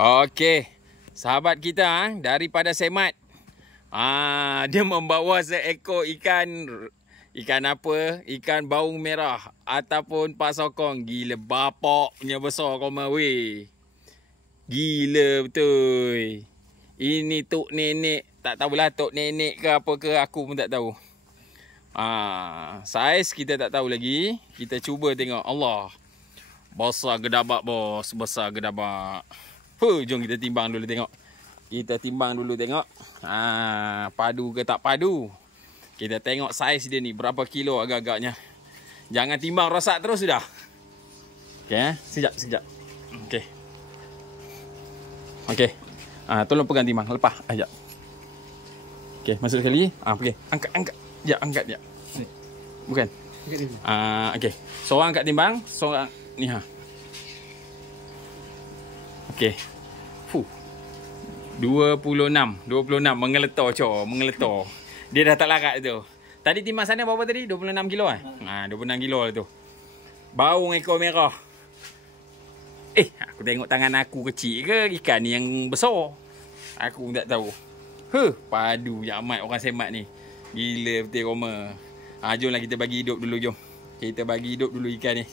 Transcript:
Okey, sahabat kita daripada Semat. Dia membawa seekor ikan apa? Ikan baung merah ataupun pak sokong. Gila bapaknya besar kau weh. Gila betul. Ini tok nenek, tak tahulah tok nenek ke apa ke, aku pun tak tahu. Saiz kita tak tahu lagi. Kita cuba tengok. Allah. Besar gedabak bos, besar gedabak. Jom kita timbang dulu tengok. Kita timbang dulu tengok. Padu ke tak padu. Kita tengok saiz dia ni berapa kilo agak-agaknya. Jangan timbang rosak terus sudah. Okey, sekejap. Okey. Tolong pegang timbang, lepas ajak. Okey, masuk sekali. Pergi. Angkat. Ya, angkat je. Bukan. Okey. Seorang angkat timbang, seorang ni Okey. 26 mengeletor mengeletor. Dia dah tak larat tu. Tadi timbang sana berapa tadi? 26 kilo 26 kilo lah tu. Baung ekor merah. Aku tengok tangan aku kecil ke ikan ni yang besar? Aku pun tak tahu. Padu yang amat orang Semat ni. Gila betul Roma. Jomlah kita bagi hidup dulu, jom. Kita bagi hidup dulu ikan ni.